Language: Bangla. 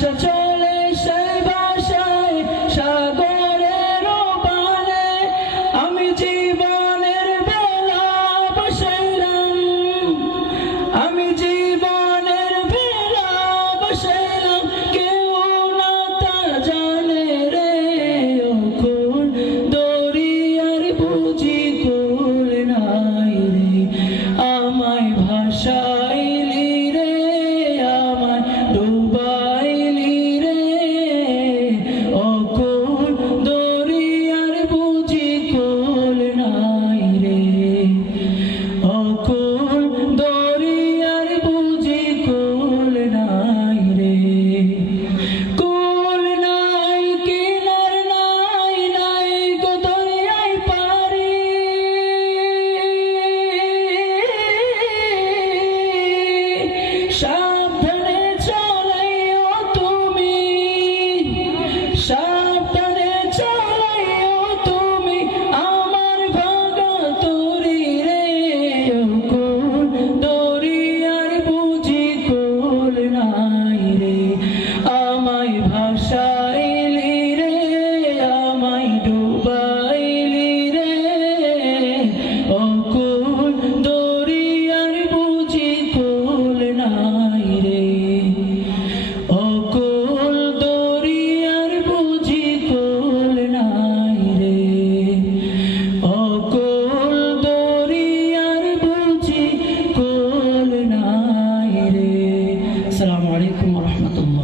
ভাষা চলে সেই ভাষায় সাগরের পানে আমি জীবনের বেলা বসাইলাম, আমি জীবনের বেলা বসাইলাম, কেউ না তা জানে রে। ও কোন দরিয়ার বুঝি কোল নাই রে, আমায় ভাষাইলি রে, আমায় ডুবাইলি রে। ও কোন দরিয়ার বুঝি কোল নাই রে, ও কোন দরিয়ার বুঝি কোল নাই রে। কোল নাই কিনার নাই, নাই গো দরিয়ায় পারি, সাবধানে চলাইও তুমি, সাবধানে চলাইও তুমি আমার ভাগা তরি রে। ও কোন দরিয়ার বুঝি কোল নাই রে, আমায় ভাষাইলি রে, আমায় ডুবাইলি রে। ও কোন দরিয়ার বুঝি কোল নাই রে, ও কোন দরিয়ার বুঝি কোল নাই রে, ও কোন দরিয়ার বুঝি কোল নাই রে। আসসালামু আলাইকুম ওয়া রাহমাতুল্লাহ।